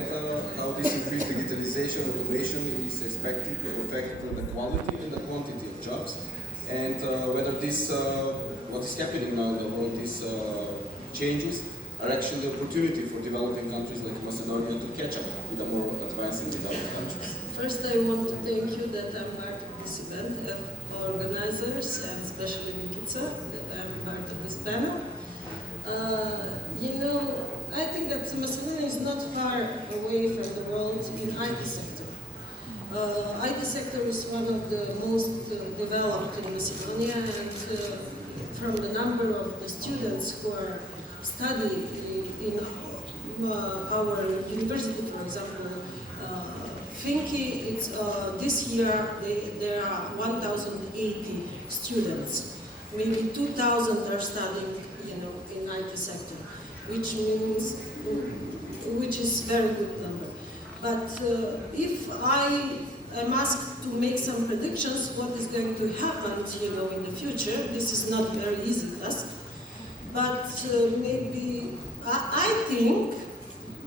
Meta, how this increased digitalization, automation is expected to affect the quality and the quantity of jobs, and whether this, what is happening now in the world, these changes are actually an opportunity for developing countries like Macedonia to catch up with the more advanced and developed countries. First, I want to thank you that I'm part of this event, organizers, and especially Nikica, that I'm part of this panel. I think that Macedonia is not far away from the world in IT sector. IT sector is one of the most developed in Macedonia, and from the number of the students who are studying in our university, for example, Finki, it's, this year there are 1,080 students. Maybe 2,000 are studying, in IT sector, which is very good number. But if I am asked to make some predictions, what is going to happen, in the future, this is not very easy task. But maybe I think,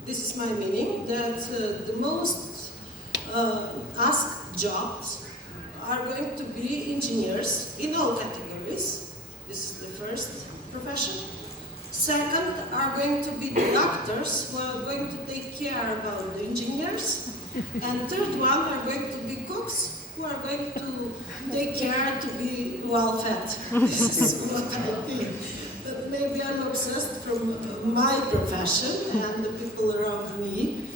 this is my meaning, that the most asked jobs are going to be engineers in all categories. This is the first profession. Second are going to be the doctors who are going to take care about the engineers. And third one are going to be cooks who are going to take care to be well fed. This is what I think. But maybe I'm obsessed from my profession and the people around me.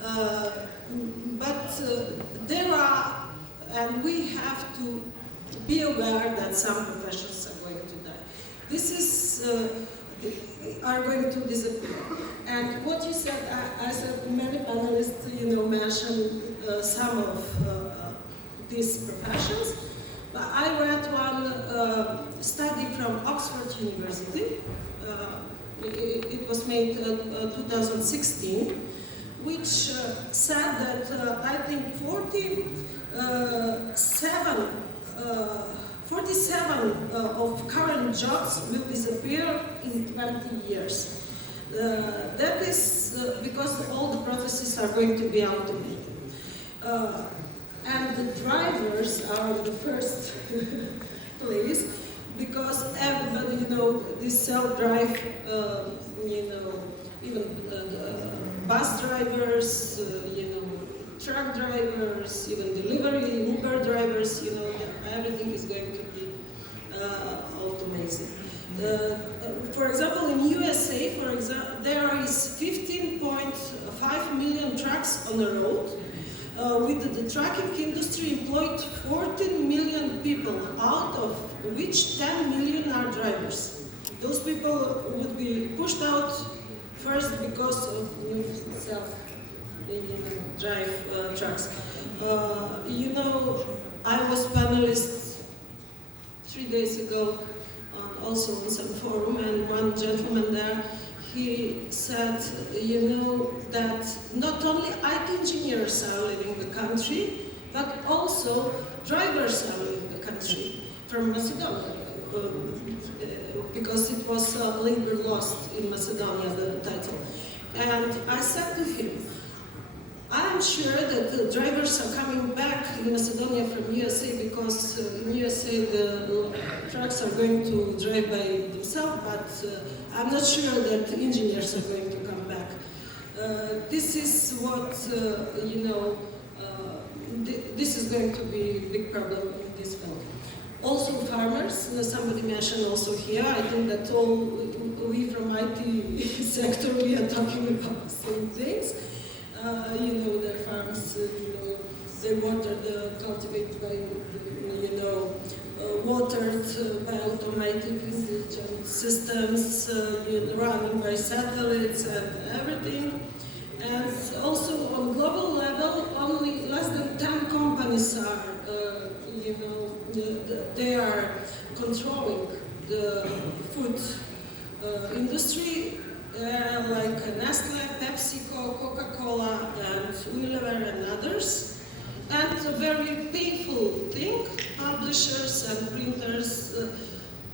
But there are, and we have to be aware that some professions are going to die. This is, are going to disappear. And what you said, I said many panelists, mentioned some of these professions. But I read one study from Oxford University. It was made in 2016, which said that I think 47 of current jobs will disappear in 20 years. That is because all the processes are going to be automated. And the drivers are the first place, because everybody, this self-drive, even bus drivers, truck drivers, even delivery, Uber drivers, everything is going to be automated. For example, in USA, there is 15.5 million trucks on the road. With the trucking industry employed 14 million people, out of which 10 million are drivers. Those people would be pushed out first because of new self-drive trucks. I was panelist 3 days ago, also on some forum, and one gentleman there, he said, that not only IT engineers are leaving the country, but also drivers are leaving the country from Macedonia, because it was labor lost in Macedonia, the title. And I said to him, I'm sure that the drivers are coming back in Macedonia from USA, because in USA the trucks are going to drive by themselves, but I'm not sure that engineers are going to come back. This is what, this is going to be a big problem in this field. Also farmers, somebody mentioned also here, I think that all we from IT sector, we are talking about the same things. Their farms, they water cultivate by, watered by automatic systems, running by satellites and everything. And also on global level, only less than 10 companies are, they are controlling the food industry. Like Nestle, PepsiCo, Coca-Cola, and Unilever, and others. And a very painful thing, publishers and printers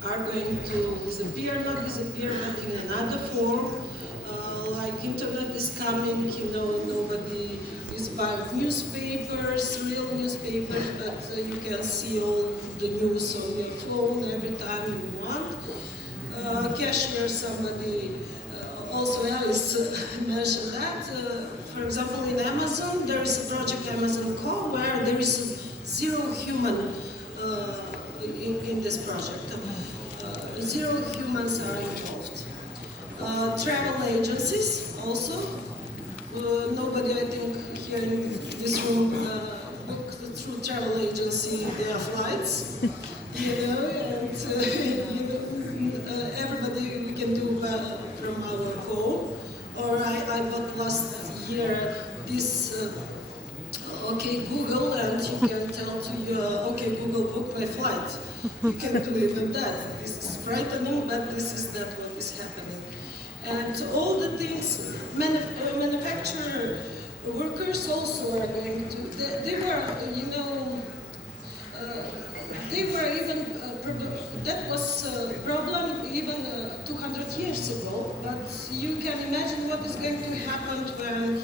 are going to disappear, not disappear, but in another form. Like internet is coming, nobody is buying newspapers, real newspapers, but you can see all the news on your phone every time you want. Cashier, somebody, also Alice mentioned that. For example, in Amazon, there is a project Amazon Call where there is zero human in this project. Zero humans are involved. Travel agencies also. Nobody, I think, here in this room booked through travel agency their flights, and everybody we can do from our home. Or I bought last year this OK Google, and you can tell to your OK Google, book my flight. You can do even that. This is frightening, but this is not what is happening. And all the things, manufacturer workers also are going to, they were even, that was a problem even 200 years ago, but you can imagine what is going to happen when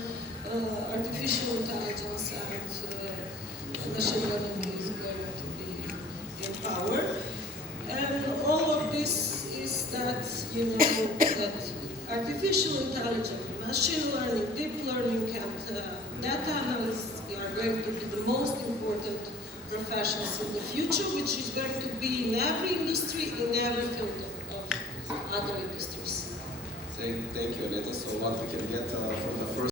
artificial intelligence and machine learning is going to be in power. And all of this is that, that artificial intelligence, machine learning, deep learning, and data analysts are going to be the most important professions in the future, which is going to be in every industry, in every field of other industries. Thank you, Aneta. So what we can get from the first